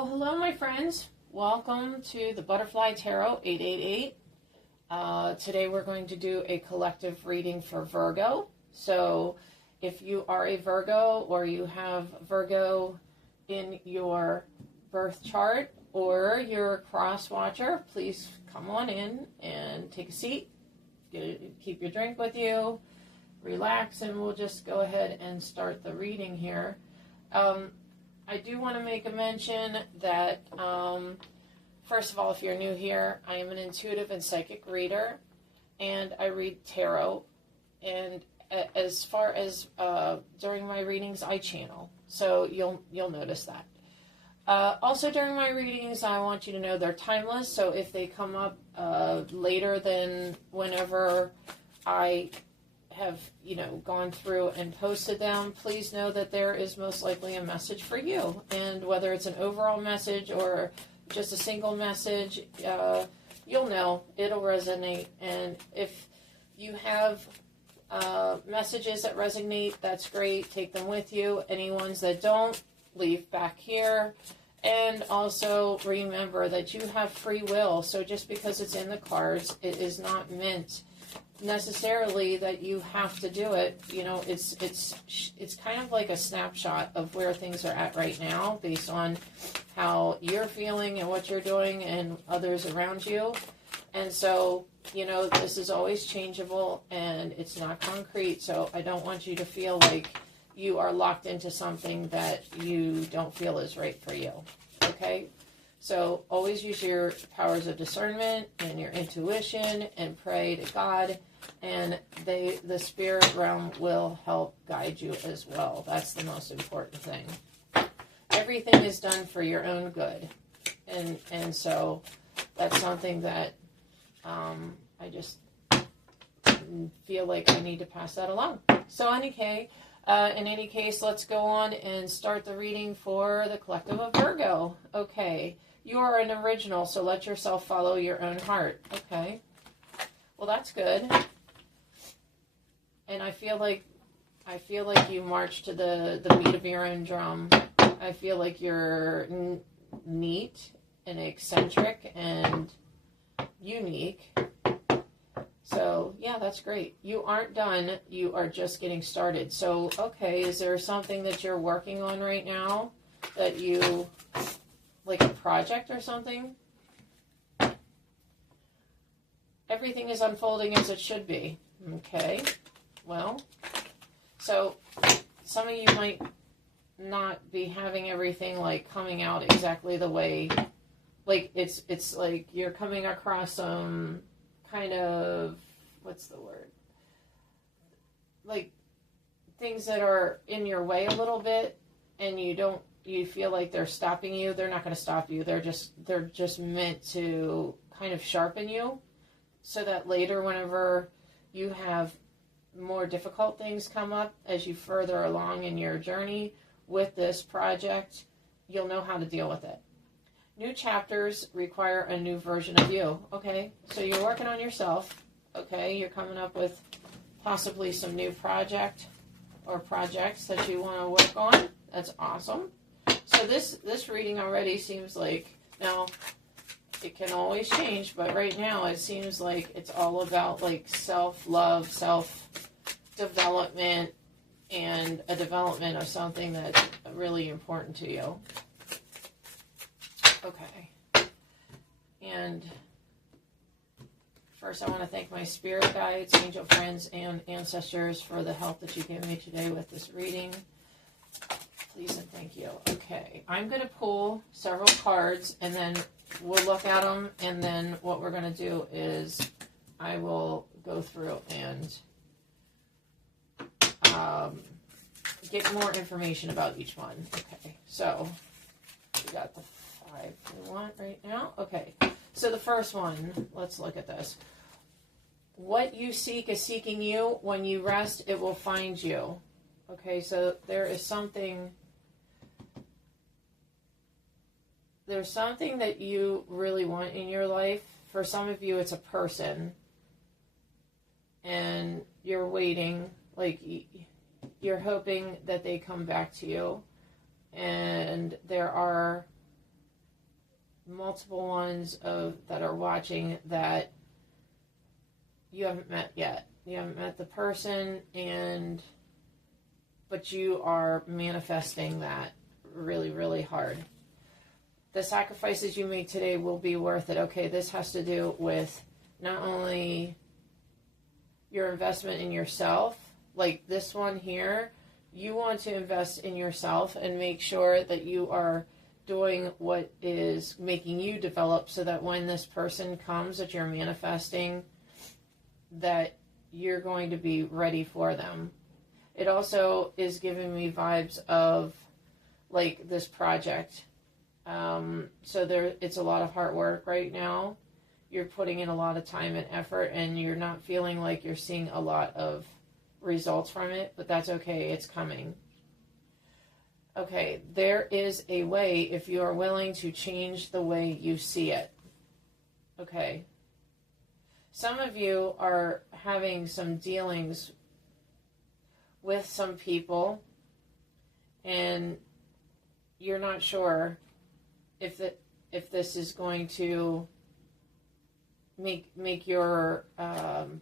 Well, hello, my friends. Welcome to the Butterfly Tarot 888. Today we're going to do a collective reading for Virgo. So if you are a Virgo or you have Virgo in your birth chart or you're a cross watcher, please come on in and take a seat. Keep your drink with you, relax, and we'll just go ahead and start the reading here. I do want to make a mention that, first of all, if you're new here, I am an intuitive and psychic reader, and I read tarot. And as far as during my readings, I channel, so you'll notice that. Also, during my readings, I want you to know they're timeless. So if they come up later than whenever I have gone through and posted them, please know that there is most likely a message for you, and whether it's an overall message or just a single message, you'll know it'll resonate. And if you have messages that resonate, that's great, take them with you. Any ones that don't, leave back here. And also remember that you have free will, so just because it's in the cards, it is not meant necessarily that you have to do it. It's kind of like a snapshot of where things are at right now based on how you're feeling and what you're doing and others around you. And so, this is always changeable and it's not concrete, so I don't want you to feel like you are locked into something that you don't feel is right for you. Okay? So always use your powers of discernment and your intuition and pray to God, and the spirit realm will help guide you as well. That's the most important thing. Everything is done for your own good. And so that's something that I just feel like I need to pass that along. So in any case, let's go on and start the reading for the collective of Virgo. Okay. You are an original, so let yourself follow your own heart. Okay. Well, that's good. And I feel like you march to the beat of your own drum. I feel like you're neat and eccentric and unique. So, yeah, that's great. You aren't done. You are just getting started. So, okay, is there something that you're working on right now that you... like a project or something? Everything is unfolding as it should be. Okay. Well, so some of you might not be having everything like coming out exactly the way, like it's like you're coming across some kind of, what's the word? Like things that are in your way a little bit, and you feel like they're stopping you. They're not going to stop you. They're just meant to kind of sharpen you so that later, whenever you have more difficult things come up as you further along in your journey with this project, you'll know how to deal with it. New chapters require a new version of you. Okay, so you're working on yourself. Okay, you're coming up with possibly some new projects that you want to work on. That's awesome. So this reading already seems like, now it can always change, but right now it seems like it's all about like self-love, self-development, and a development of something that's really important to you. Okay. And first I want to thank my spirit guides, angel friends, and ancestors for the help that you gave me today with this reading. Please and thank you. Okay, I'm going to pull several cards and then we'll look at them, and then what we're going to do is I will go through and get more information about each one. Okay, so we got the 5 we want right now. Okay, so the first one, let's look at this. What you seek is seeking you. When you rest, it will find you. Okay, so there's something that you really want in your life. For some of you, it's a person, and you're waiting, like you're hoping that they come back to you, and there are multiple ones that are watching that you haven't met yet. You haven't met the person, but you are manifesting that really, really hard. The sacrifices you make today will be worth it. Okay, this has to do with not only your investment in yourself, like this one here, you want to invest in yourself and make sure that you are doing what is making you develop, so that when this person comes that you're manifesting, that you're going to be ready for them. It also is giving me vibes of like this project. So it's a lot of hard work right now. You're putting in a lot of time and effort, and you're not feeling like you're seeing a lot of results from it, but that's okay. It's coming. Okay, there is a way if you are willing to change the way you see it. Okay. Some of you are having some dealings with some people, and you're not sure if this is going to make your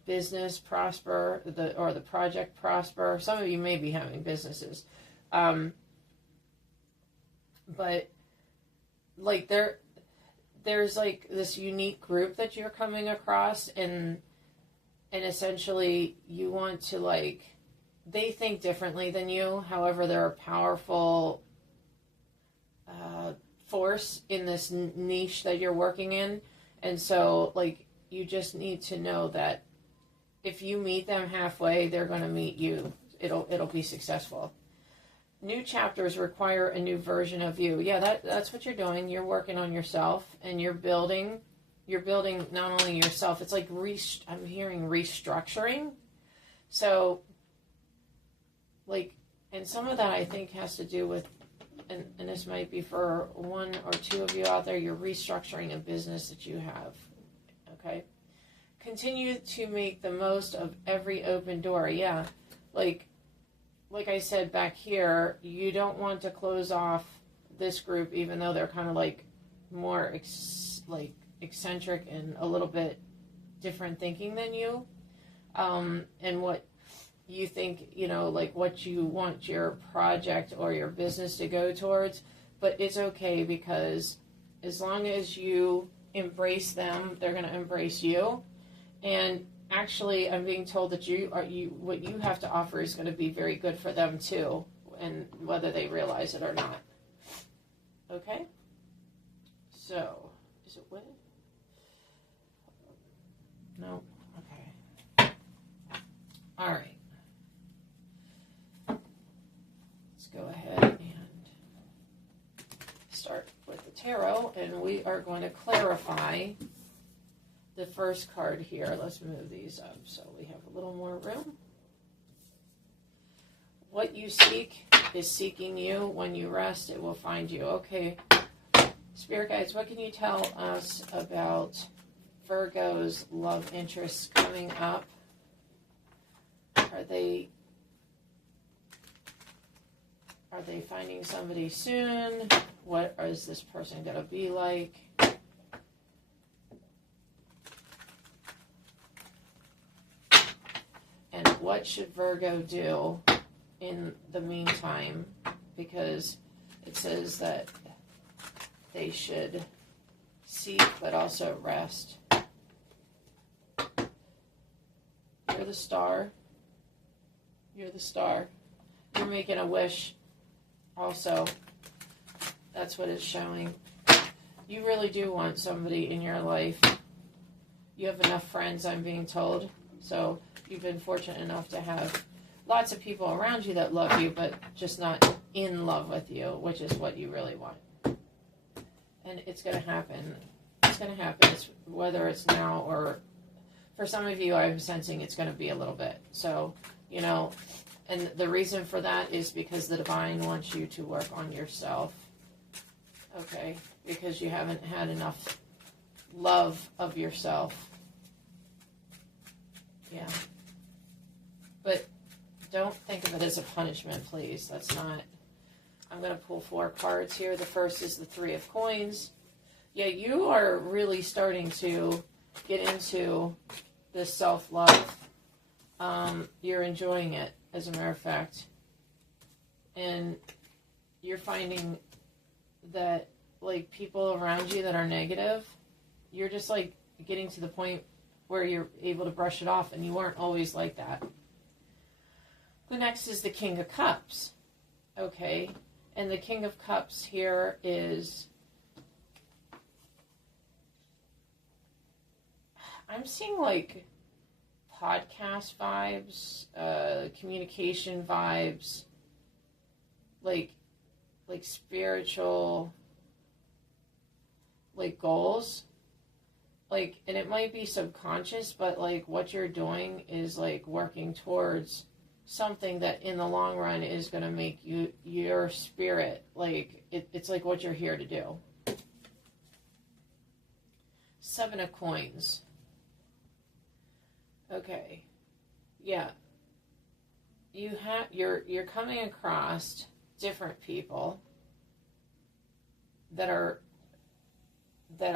business prosper, or the project prosper. Some of you may be having businesses, but like there's like this unique group that you're coming across, and essentially you want to, like, they think differently than you. However, they're a powerful force in this niche that you're working in. And so, like, you just need to know that if you meet them halfway, they're going to meet you. It'll be successful. New chapters require a new version of you. Yeah, that's what you're doing. You're working on yourself, and you're building not only yourself, it's like I'm hearing restructuring. So, like, and some of that I think has to do with, and this might be for one or two of you out there, you're restructuring a business that you have. Okay? Continue to make the most of every open door. Yeah, like I said back here, you don't want to close off this group, even though they're kind of like more eccentric and a little bit different thinking than you, and what you think, like what you want your project or your business to go towards. But it's okay, because as long as you embrace them, they're going to embrace you. And actually, I'm being told that what you have to offer is going to be very good for them too, and whether they realize it or not. Okay? So, is it what? No? Okay. All right. Let's go ahead and start with the tarot, and we are going to clarify the first card here. Let's move these up so we have a little more room. What you seek is seeking you. When you rest, it will find you. Okay, Spirit guides, what can you tell us about Virgo's love interests coming up? Are they finding somebody soon? What is this person going to be like? And what should Virgo do in the meantime? Because it says that they should seek but also rest. You're the star. You're the star. You're making a wish also. That's what it's showing. You really do want somebody in your life. You have enough friends, I'm being told. So you've been fortunate enough to have lots of people around you that love you, but just not in love with you, which is what you really want. And it's going to happen. It's going to happen. Whether it's now or, for some of you, I'm sensing it's going to be a little bit. So, and the reason for that is because the divine wants you to work on yourself. Okay? Because you haven't had enough love of yourself. Yeah. But don't think of it as a punishment, please. That's not. I'm going to pull 4 cards here. The first is the 3 of Coins. Yeah, you are really starting to get into this self-love. You're enjoying it, as a matter of fact. And you're finding that, like, people around you that are negative, you're just, like, getting to the point where you're able to brush it off, and you weren't always like that. The next is the King of Cups. Okay, and the King of Cups here is, I'm seeing, like, podcast vibes, communication vibes, like spiritual, like, goals. Like, and it might be subconscious, but, like, what you're doing is, like, working towards something that in the long run is going to make you, your spirit, like, it's like what you're here to do. 7 of Coins. Okay. Yeah. You're coming across different people that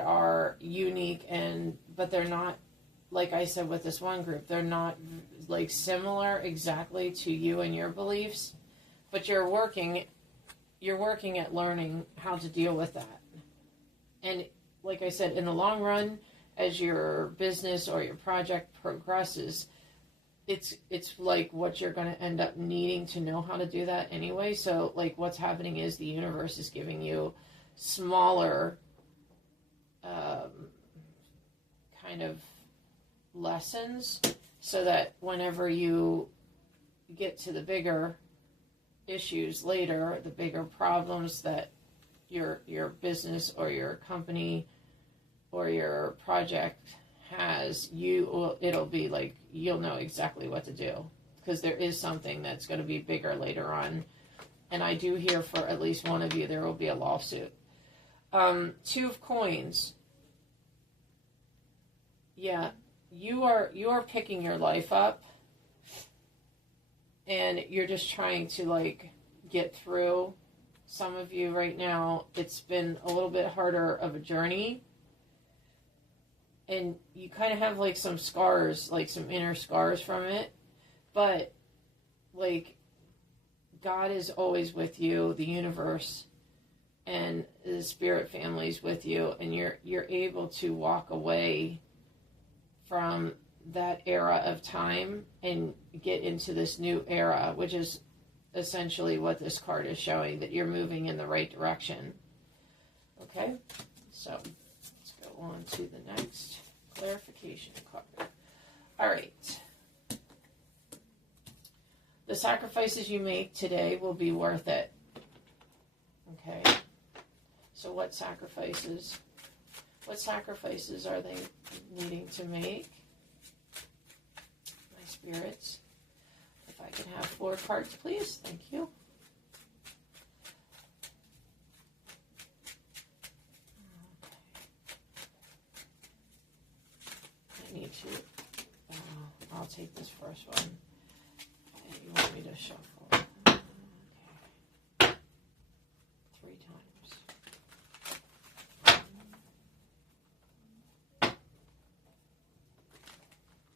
are unique, but they're not, like I said with this one group, they're not, like, similar exactly to you and your beliefs, but you're working at learning how to deal with that. And like I said, in the long run, as your business or your project progresses, it's like what you're going to end up needing to know how to do that anyway. So, like, what's happening is the universe is giving you smaller kind of lessons, so that whenever you get to the bigger issues later, the bigger problems that your business or your company or your project has, it'll be like, you'll know exactly what to do, because there is something that's going to be bigger later on. And I do hear for at least one of you there will be a lawsuit. 2 of Coins. Yeah, you are picking your life up, and you're just trying to, like, get through. Some of you right now, it's been a little bit harder of a journey, and you kind of have, like, some scars, like some inner scars from it, but, like, God is always with you, the universe and the spirit family's with you, and you're able to walk away from that era of time and get into this new era, which is essentially what this card is showing, that you're moving in the right direction. Okay, so let's go on to the next clarification card. All right. The sacrifices you make today will be worth it. Okay. So what sacrifices? What sacrifices are they needing to make? My spirits. If I could have 4 cards, please. Thank you. Okay. I need to... I'll take this first one. You want me to shuffle? Okay. 3 times.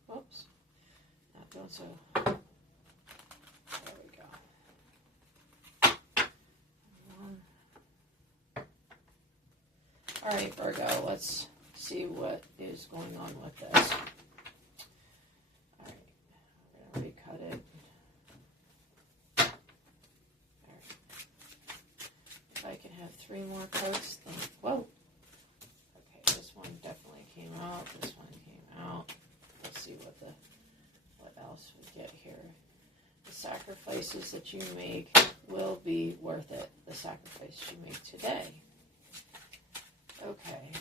Whoops. Not doing so. There we go. 1. All right, Virgo, let's see what is going on with this. All right. We're going to recut it. I can have 3 more cards. Whoa. Okay, this one definitely came out. This one came out. Let's see what else we get here. The sacrifices that you make will be worth it. The sacrifice you make today. Okay.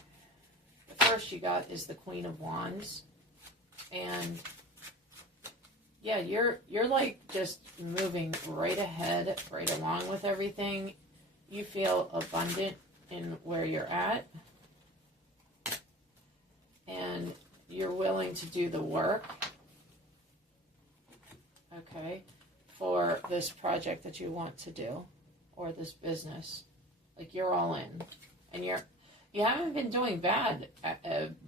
The first you got is the Queen of Wands. And yeah, you're like just moving right ahead, right along with everything. You feel abundant in where you're at, and you're willing to do the work, okay, for this project that you want to do, or this business. Like, you're all in, and you haven't been doing bad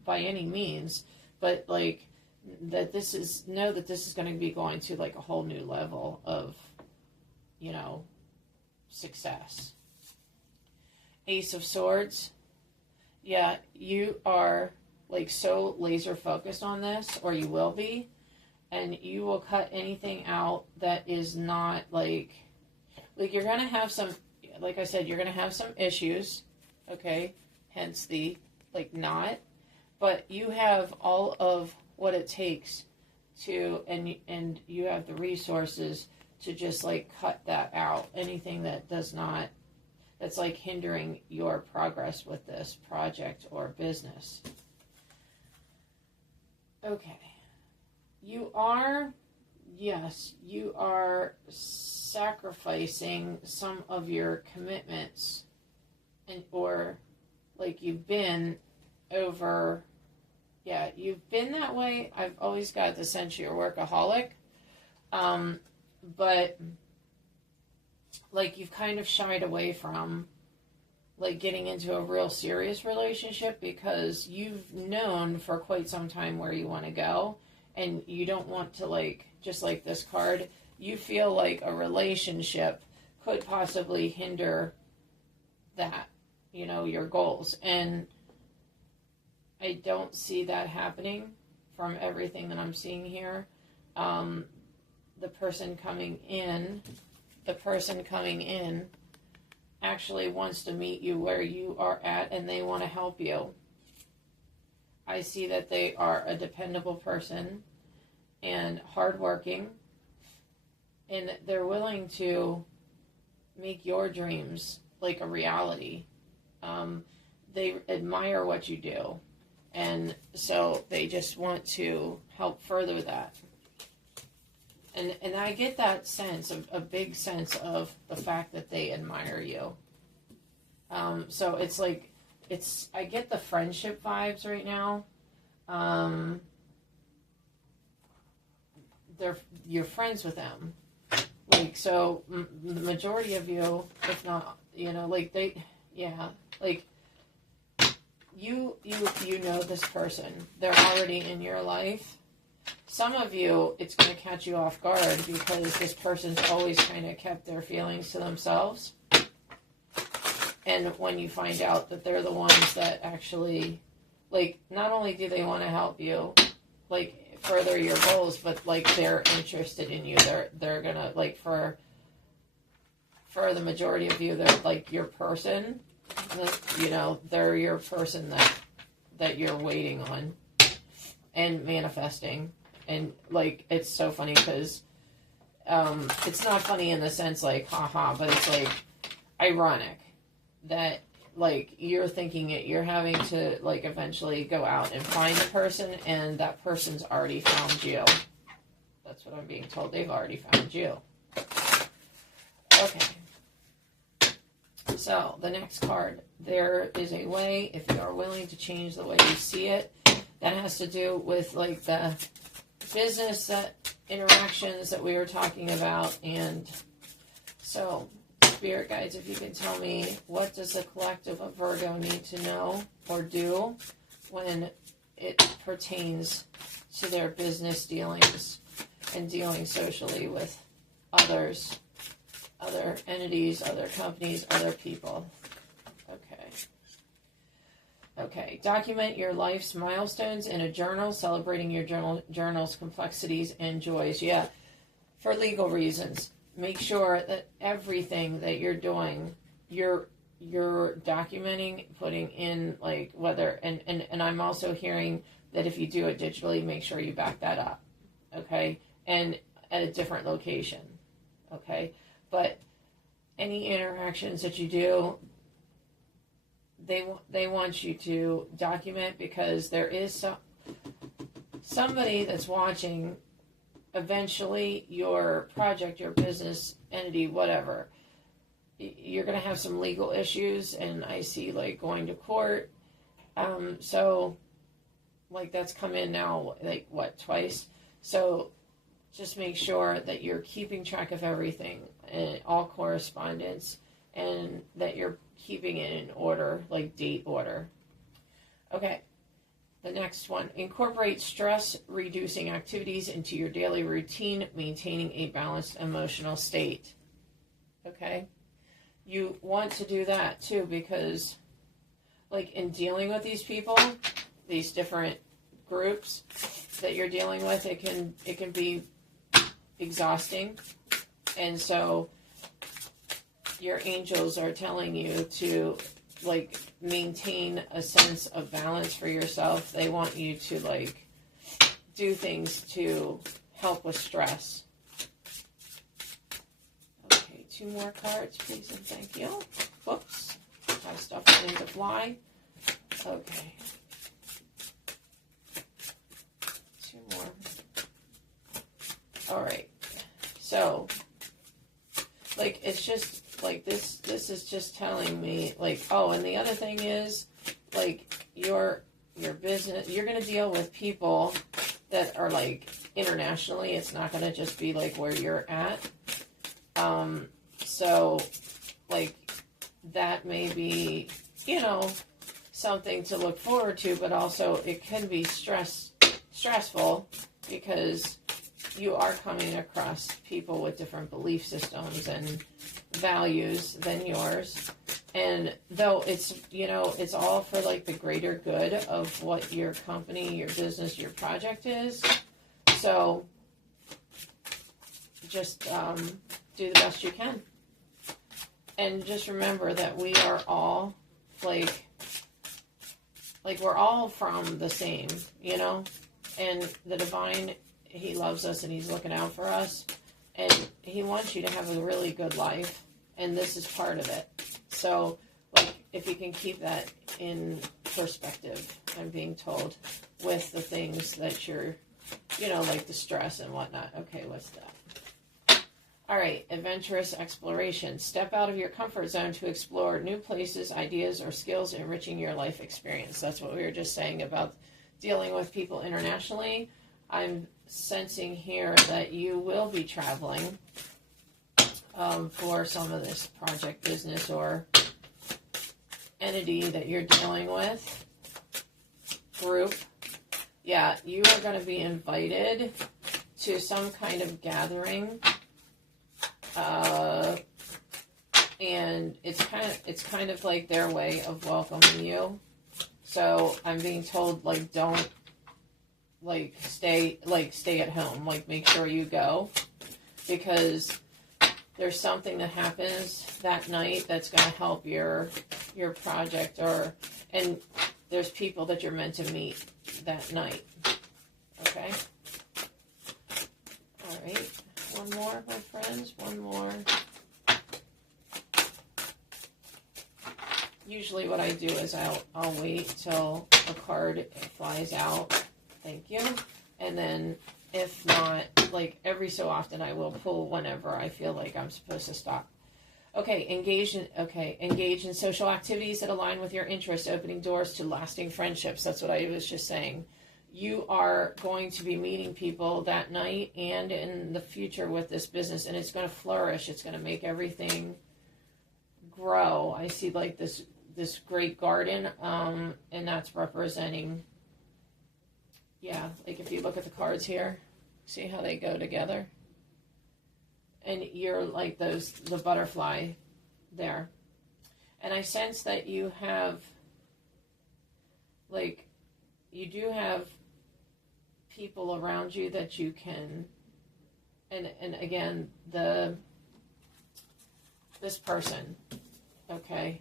by any means, but like that this is going to be going to like a whole new level of, you know, success. Ace of Swords. Yeah, you are like so laser focused on this, or you will be, and you will cut anything out that is not like you're going to have some, like I said, you're going to have some issues, okay? Hence the like not, but you have all of what it takes to, and you have the resources to just like cut that out. Anything that does not, that's like hindering your progress with this project or business. Okay. You are sacrificing some of your commitments, and or like you've been over, yeah, you've been that way. I've always got the sense you're a workaholic, but like you've kind of shied away from like getting into a real serious relationship because you've known for quite some time where you want to go, and you don't want to, like, just like this card, you feel like a relationship could possibly hinder that, you know, your goals. And I don't see that happening from everything that I'm seeing here. The person coming in actually wants to meet you where you are at, and they want to help you. I see that they are a dependable person and hardworking, and they're willing to make your dreams like a reality. They admire what you do, and so they just want to help further that. And I get that sense, a big sense of the fact that they admire you. So it's like, I get the friendship vibes right now. You're friends with them. Like, so the majority of you, if not, you know, like like you know this person. They're already in your life. Some of you, it's going to catch you off guard because this person's always kind of kept their feelings to themselves. And when you find out that they're the ones that actually, like, not only do they want to help you, like, further your goals, but, like, they're interested in you. They're going to, like, for the majority of you, they're, like, your person. You know, they're your person that you're waiting on and manifesting. And, like, it's so funny because it's not funny in the sense, like, haha, but it's, like, ironic that, like, you're thinking it, you're having to, like, eventually go out and find a person, and that person's already found you. That's what I'm being told. They've already found you. Okay. So, the next card. There is a way, if you are willing to change the way you see it, that has to do with, like, the business interactions that we were talking about. And so, Spirit guides, if you can tell me, what does the collective of Virgo need to know or do when it pertains to their business dealings and dealing socially with others, other entities, other companies, other people? Okay, document your life's milestones in a journal, celebrating your journal's complexities and joys. Yeah, for legal reasons. Make sure that everything that you're doing, you're documenting, putting in, like, whether, and I'm also hearing that if you do it digitally, make sure you back that up, okay? And at a different location, okay? But any interactions that you do, they want you to document, because there is somebody that's watching. Eventually, your project, your business entity, whatever, you're going to have some legal issues, and I see, like, going to court. So, like, that's come in now, like, what, twice? So, just make sure that you're keeping track of everything, and all correspondence, and that you're keeping it in order, like date order, Okay. The next one, incorporate stress-reducing activities into your daily routine, maintaining a balanced emotional state. Okay? You want to do that too because, like, in dealing with these people, these different groups that you're dealing with, it can be exhausting. And so your angels are telling you to, like, maintain a sense of balance for yourself. They want you to, like, do things to help with stress. Okay, 2 more cards, please and thank you. Whoops, my stuff wanting to fly. Okay. 2 more. All right. So, like, it's just, like, this is just telling me, like, oh, and the other thing is, like, your business, you're going to deal with people that are, like, internationally. It's not going to just be, like, where you're at. So, like, that may be, you know, something to look forward to, but also it can be stressful because you are coming across people with different belief systems and values than yours. And though it's, you know, it's all for, like, the greater good of what your company, your business, your project is. So just do the best you can. And just remember that we are all, like we're all from the same, you know? And the divine, he loves us and he's looking out for us. And he wants you to have a really good life. And this is part of it. So, like, if you can keep that in perspective, I'm being told, with the things that you're, you know, like the stress and whatnot. Okay, what's that? All right, adventurous exploration. Step out of your comfort zone to explore new places, ideas, or skills, enriching your life experience. That's what we were just saying about dealing with people internationally. I'm sensing here that you will be traveling for some of this project, business, or entity that you're dealing with, group. Yeah, you are going to be invited to some kind of gathering, and it's kind of like their way of welcoming you. So I'm being told, like, don't, like, stay at home. Like, make sure you go, because there's something that happens that night that's going to help your project, and there's people that you're meant to meet that night. Okay? All right. One more, my friends. One more. Usually what I do is I'll wait till a card flies out. Thank you. And then if not, like, every so often I will pull whenever I feel like I'm supposed to stop. Okay, engage in social activities that align with your interests, opening doors to lasting friendships. That's what I was just saying. You are going to be meeting people that night and in the future with this business, and it's going to flourish. It's going to make everything grow. I see, like, this great garden, and that's representing, yeah, like, if you look at the cards here, see how they go together? And you're like the butterfly there. And I sense that you have, like, you do have people around you that you can, and again, this person, okay,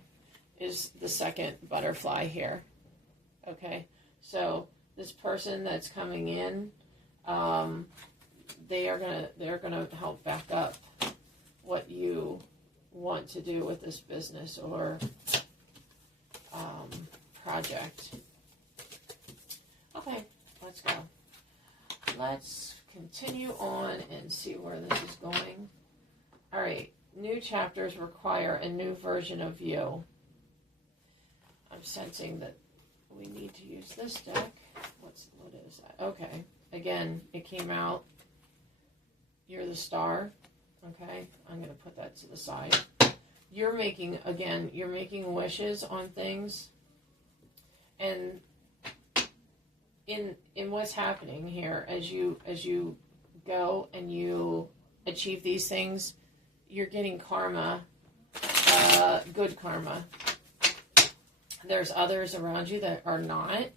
is the second butterfly here. Okay, so this person that's coming in, they're gonna help back up what you want to do with this business or project. Okay, let's go. Let's continue on and see where this is going. All right, new chapters require a new version of you. I'm sensing that we need to use this deck. What is that? Okay, again, it came out. You're the star. Okay, I'm going to put that to the side. You're making wishes on things, and in what's happening here, as you go and you achieve these things, you're getting karma, good karma. There's others around you that are not.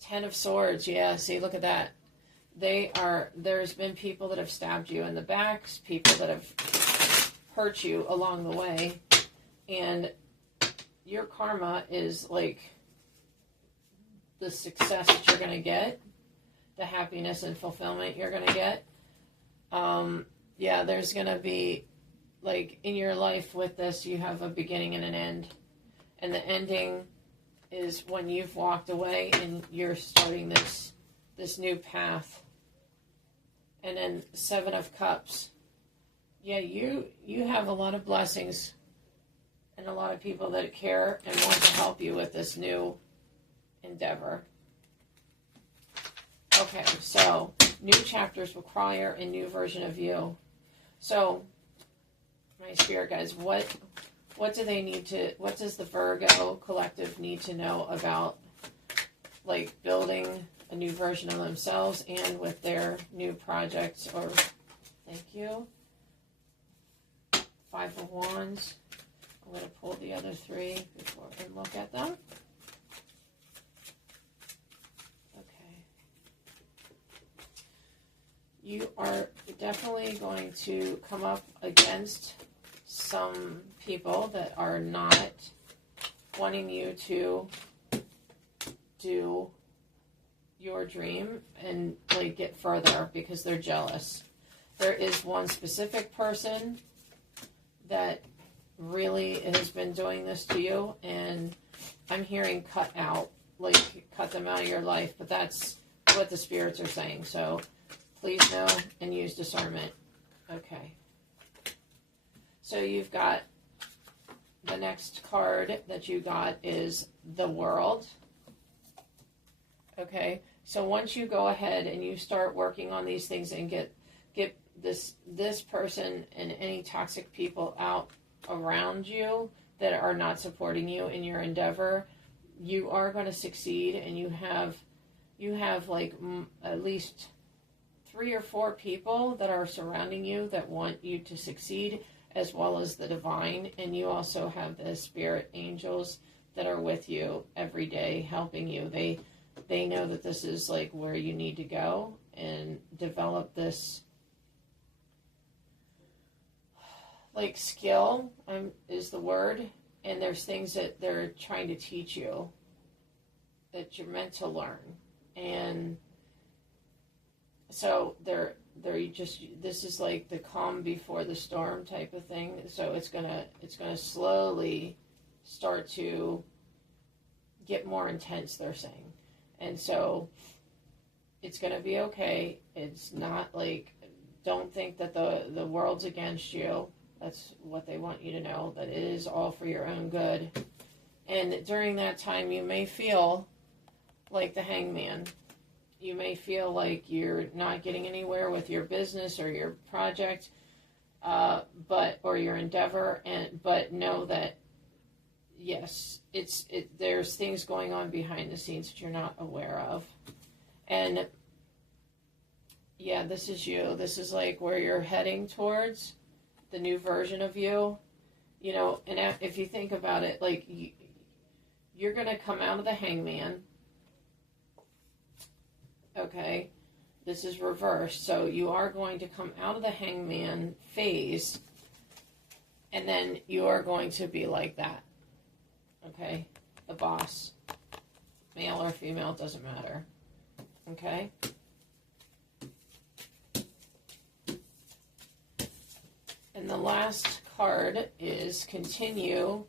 10 of Swords, yeah, see, look at that. There's been people that have stabbed you in the backs, people that have hurt you along the way, and your karma is like the success that you're going to get, the happiness and fulfillment you're going to get. Yeah, there's going to be, like, in your life with this, you have a beginning and an end. And the ending is when you've walked away and you're starting this new path. And then 7 of Cups. Yeah, you have a lot of blessings and a lot of people that care and want to help you with this new endeavor. Okay, so new chapters require a new version of you. So, my spirit guides, what do they need to, what does the Virgo Collective need to know about, like, building a new version of themselves and with their new projects? Or, thank you. 5 of Wands. I'm going to pull the other 3 before I look at them. You are definitely going to come up against some people that are not wanting you to do your dream and, like, get further because they're jealous. There is one specific person that really has been doing this to you, and I'm hearing cut out, like, cut them out of your life, but that's what the spirits are saying, so please know and use discernment. Okay. So you've got the next card that you got is the World. Okay. So once you go ahead and you start working on these things and get this person and any toxic people out around you that are not supporting you in your endeavor, you are going to succeed, and you have like at least 3 or 4 people that are surrounding you that want you to succeed, as well as the divine. And you also have the spirit angels that are with you every day, helping you. They know that this is, like, where you need to go and develop this, like, skill is the word. And there's things that they're trying to teach you that you're meant to learn. And so this is like the calm before the storm type of thing. So it's gonna slowly start to get more intense, they're saying. And so it's gonna be okay. It's not like, don't think that the world's against you. That's what they want you to know, that it is all for your own good. And during that time, you may feel like the Hangman. You may feel like you're not getting anywhere with your business or your project, or your endeavor, but know that yes, there's things going on behind the scenes that you're not aware of. And yeah, this is you. This is like where you're heading towards the new version of you. You know, and if you think about it, like, you're going to come out of the Hangman. Okay, this is reversed. So you are going to come out of the Hangman phase, and then you are going to be like that. Okay, the boss. Male or female, doesn't matter. Okay? And the last card is continue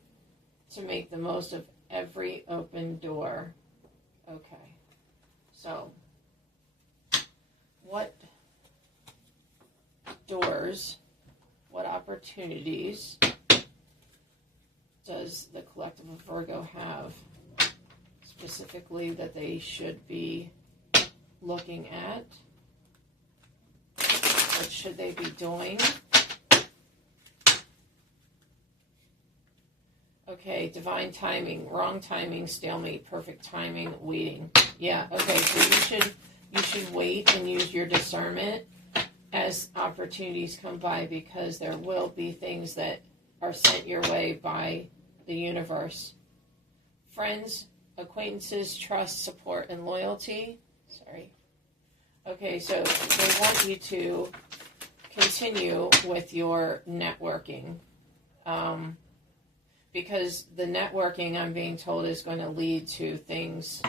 to make the most of every open door. Okay, so what doors, what opportunities does the collective of Virgo have specifically that they should be looking at? What should they be doing? Okay, divine timing, wrong timing, stalemate, perfect timing, waiting. Yeah, okay, so you should wait and use your discernment as opportunities come by, because there will be things that are sent your way by the universe. Friends, acquaintances, trust, support, and loyalty. Sorry. Okay, so they want you to continue with your networking. Because the networking, I'm being told, is going to lead to things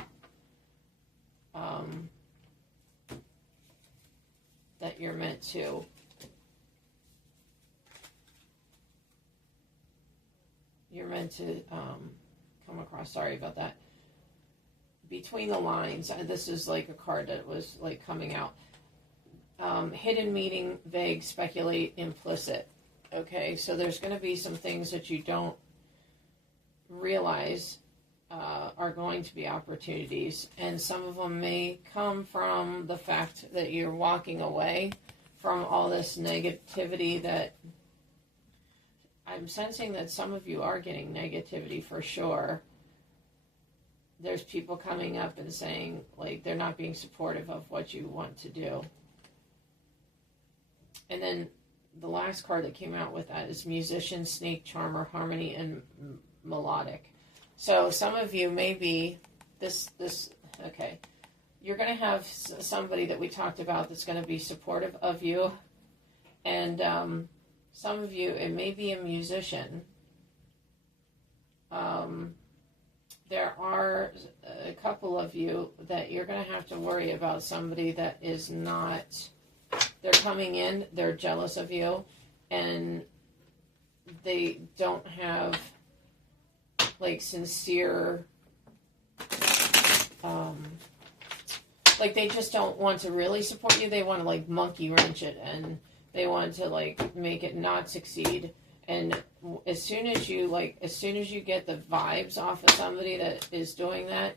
that you're meant to come across. Sorry about that. Between the lines, this is like a card that was like coming out. Hidden meaning, vague, speculate, implicit. Okay, so there's going to be some things that you don't realize are going to be opportunities, and some of them may come from the fact that you're walking away from all this negativity. That I'm sensing that some of you are getting negativity for sure. There's people coming up and saying, like, they're not being supportive of what you want to do. And then the last card that came out with that is musician, snake charmer, harmony, and melodic. So some of you may be okay, you're going to have somebody that we talked about that's going to be supportive of you, and some of you, it may be a musician. There are a couple of you that you're going to have to worry about somebody that is not, they're coming in, they're jealous of you, and they don't have like sincere, like they just don't want to really support you. They want to like monkey wrench it, and they want to like make it not succeed. And as soon as you get the vibes off of somebody that is doing that,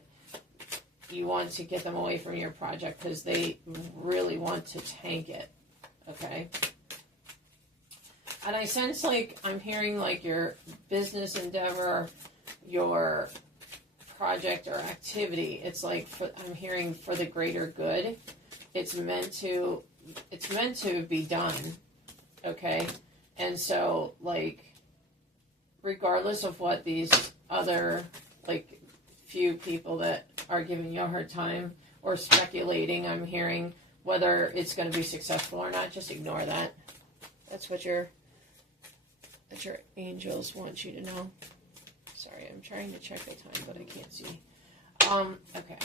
you want to get them away from your project, because they really want to tank it. Okay. And I sense like I'm hearing like your business endeavor, your project or activity, it's like I'm hearing for the greater good. It's meant to be done. Okay. And so like regardless of what these other like few people that are giving you a hard time or speculating, I'm hearing whether it's going to be successful or not, just ignore that. That's what your angels want you to know. Sorry, I'm trying to check the time, but I can't see. Okay.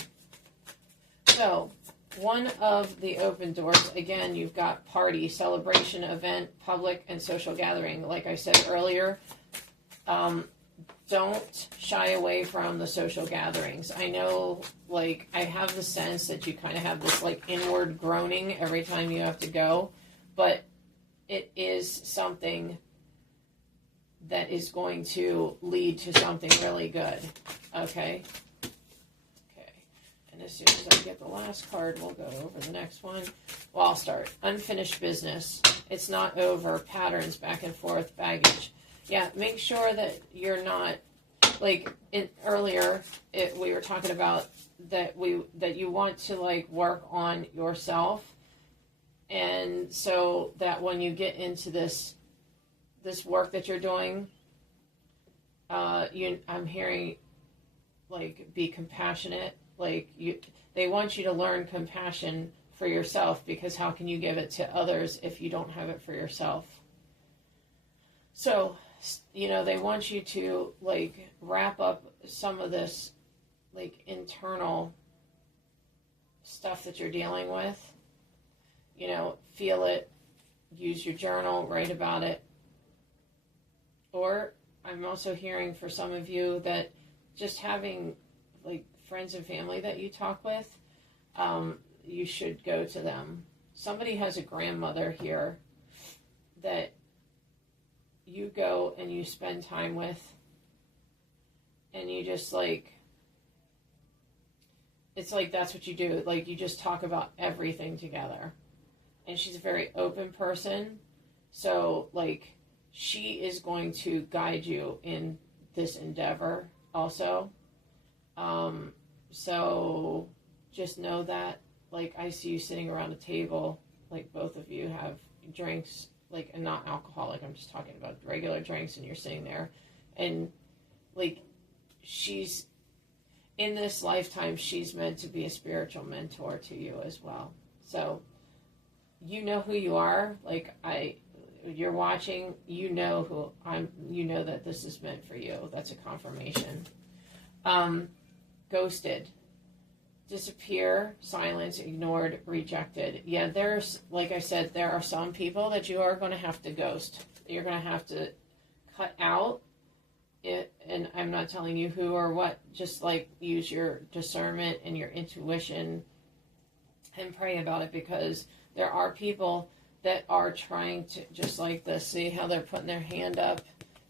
So, one of the open doors, again, you've got party, celebration, event, public, and social gathering. Like I said earlier, don't shy away from the social gatherings. I know, like, I have the sense that you kind of have this, like, inward groaning every time you have to go, but it is something that is going to lead to something really good. Okay? Okay. And as soon as I get the last card, we'll go over the next one. Well, I'll start. Unfinished business. It's not over. Patterns, back and forth, baggage. Yeah, make sure that you're not, like, earlier, we were talking about that you want to, like, work on yourself. And so that when you get into this work that you're doing, I'm hearing, like, be compassionate. Like, they want you to learn compassion for yourself, because how can you give it to others if you don't have it for yourself? So, they want you to, like, wrap up some of this, like, internal stuff that you're dealing with. Feel it, use your journal, write about it. Or I'm also hearing for some of you that just having, like, friends and family that you talk with, you should go to them. Somebody has a grandmother here that you go and you spend time with, and you just, like, it's like that's what you do. Like, you just talk about everything together. And she's a very open person, so, like, she is going to guide you in this endeavor also. So just know that, like, I see you sitting around a table, like both of you have drinks, like, and not alcoholic, I'm just talking about regular drinks, and you're sitting there, and like, she's, in this lifetime, she's meant to be a spiritual mentor to you as well. So you know who you are. Like, you're watching, you know who I'm, you know that this is meant for you. That's a confirmation. Ghosted, disappear, silence, ignored, rejected. Yeah, there's, like I said, there are some people that you are going to have to ghost. You're going to have to cut out it, and I'm not telling you who or what. Just like use your discernment and your intuition and pray about it, because there are people that are trying to, just like this, see how they're putting their hand up,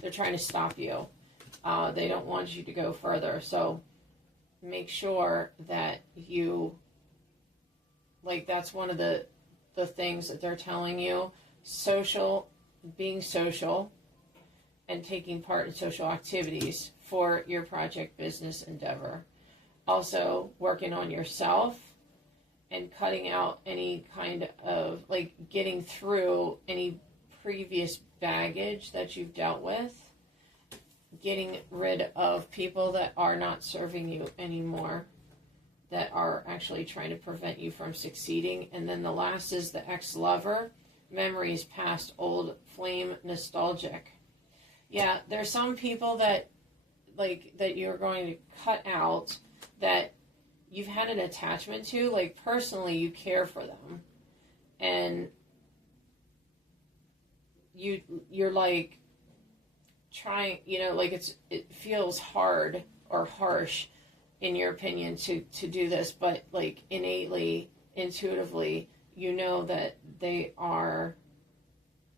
they're trying to stop you. They don't want you to go further. So make sure that you, like, that's one of the things that they're telling you. Being social and taking part in social activities for your project business endeavor. Also working on yourself and cutting out any kind of, like, getting through any previous baggage that you've dealt with. Getting rid of people that are not serving you anymore, that are actually trying to prevent you from succeeding. And then the last is the ex-lover, memories past, old flame, nostalgic. Yeah, there's some people that, like, that you're going to cut out that you've had an attachment to, like, personally you care for them, and you're like trying, you know, like, it feels hard or harsh in your opinion to do this, but, like, innately, intuitively, you know that they are,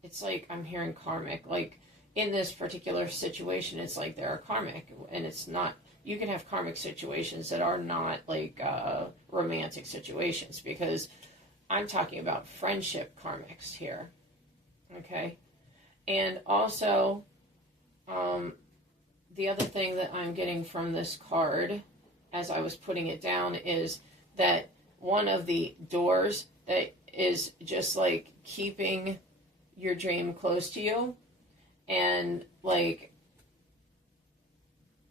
it's like, I'm hearing karmic, like, in this particular situation, it's like they're karmic, and it's not, you can have karmic situations that are not, like, romantic situations, because I'm talking about friendship karmics here, okay? And also, the other thing that I'm getting from this card, as I was putting it down, is that one of the doors that is just, like, keeping your dream close to you, and, like,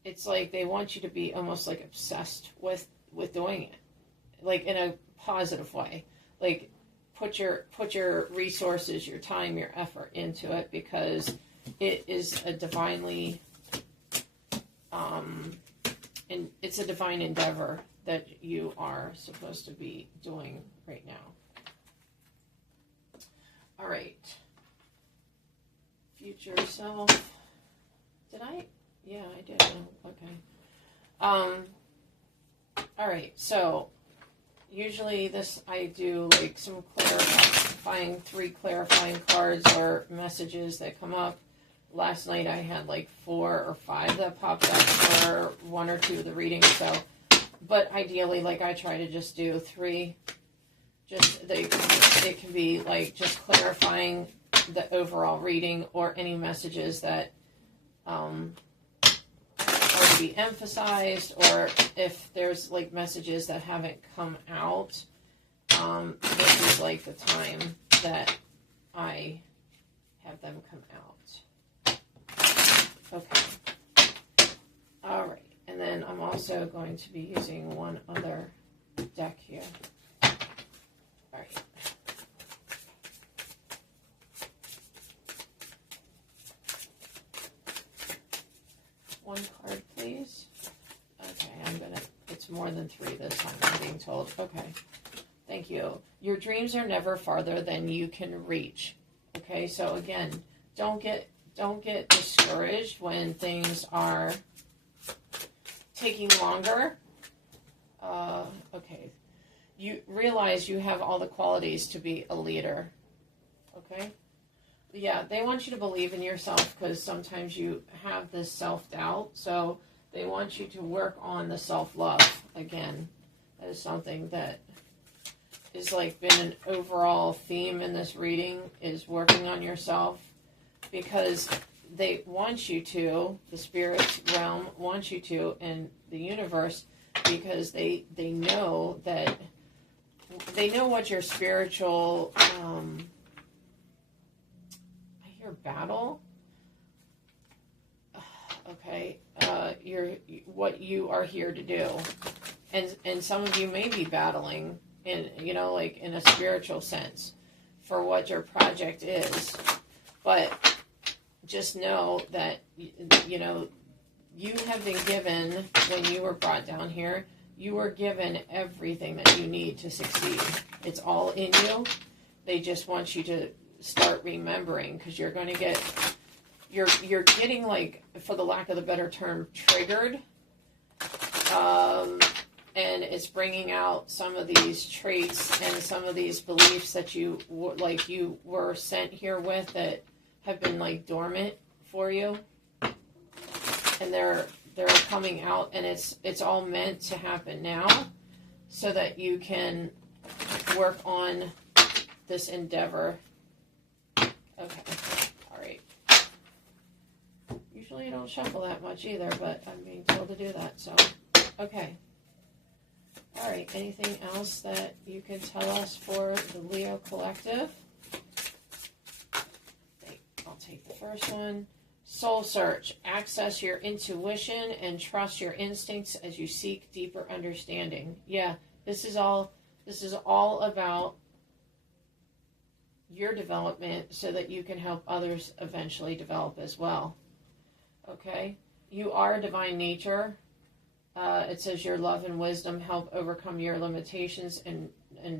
it's like they want you to be almost, like, obsessed with doing it, like, in a positive way. Like, put your resources, your time, your effort into it, because it is a divinely, and it's a divine endeavor that you are supposed to be doing right now. All right. Future self. Did I? Yeah, I did. Oh, okay. All right. So usually this, I do, like, some three clarifying cards or messages that come up. Last night I had like 4 or 5 that popped up for 1 or 2 of the readings. So, but ideally, like, I try to just do 3. Just it can be, like, just clarifying the overall reading, or any messages that are to be emphasized, or if there's, like, messages that haven't come out, this is, like, the time that I have them come out. Okay. All right. And then I'm also going to be using one other deck here. All right. One card, please. Okay, it's more than 3 this time, I'm being told. Okay. Thank you. Your dreams are never farther than you can reach. Okay, so again, don't get discouraged when things are taking longer. Okay. You realize you have all the qualities to be a leader. Okay? Yeah, they want you to believe in yourself, because sometimes you have this self-doubt. So they want you to work on the self-love. Again, that is something that is, like, been an overall theme in this reading, is working on yourself, because they want you to, the spirit realm wants you to, and the universe, because they know that, they know what your spiritual, I hear battle, okay, what you are here to do. And some of you may be battling in, like in a spiritual sense for what your project is. But just know that, you have been given, when you were brought down here, you were given everything that you need to succeed. It's all in you. They just want you to start remembering, because you're going to get, you're getting, like, for the lack of the better term, triggered. And it's bringing out some of these traits and some of these beliefs that you were sent here with that have been, like, dormant for you. And they're coming out, and it's all meant to happen now so that you can work on this endeavor. Okay. All right. Usually I don't shuffle that much either, but I'm being told to do that, so okay. All right, anything else that you can tell us for the Leo Collective? I'll take the first one. Soul search. Access your intuition and trust your instincts as you seek deeper understanding. Yeah, this is all about your development so that you can help others eventually develop as well. Okay? You are divine nature. It says your love and wisdom help overcome your limitations and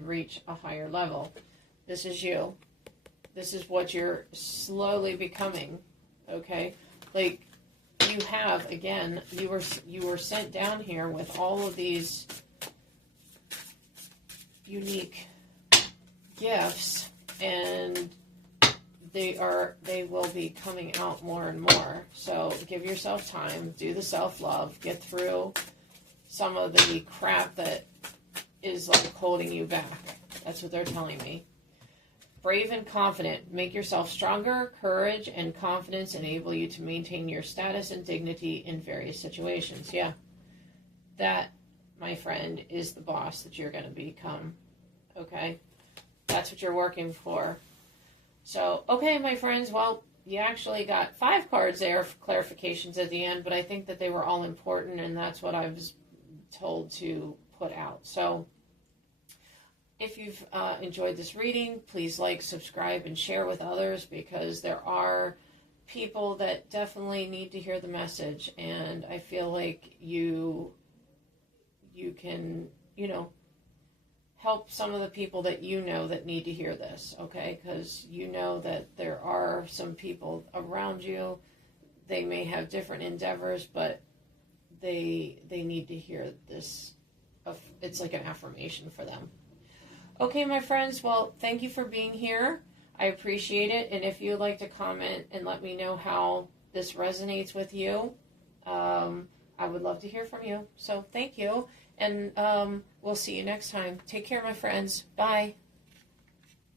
reach a higher level. This is you. This is what you're slowly becoming. Okay? Like, you have, again, you were sent down here with all of these unique gifts, and they will be coming out more and more. So give yourself time, do the self-love, get through some of the crap that is, like, holding you back. That's what they're telling me. Brave and confident. Make yourself stronger. Courage and confidence enable you to maintain your status and dignity in various situations. Yeah. That, my friend, is the boss that you're going to become. Okay? That's what you're working for. So, okay, my friends, well, you actually got 5 cards there for clarifications at the end, but I think that they were all important, and that's what I was told to put out. So, if you've enjoyed this reading, please like, subscribe, and share with others, because there are people that definitely need to hear the message, and I feel like you can, help some of the people that that need to hear this, okay? Because you know that there are some people around you, they may have different endeavors, but they need to hear this. It's like an affirmation for them. Okay, my friends, well, thank you for being here. I appreciate it, and if you'd like to comment and let me know how this resonates with you, I would love to hear from you. So thank you, and we'll see you next time. Take care, my friends. Bye.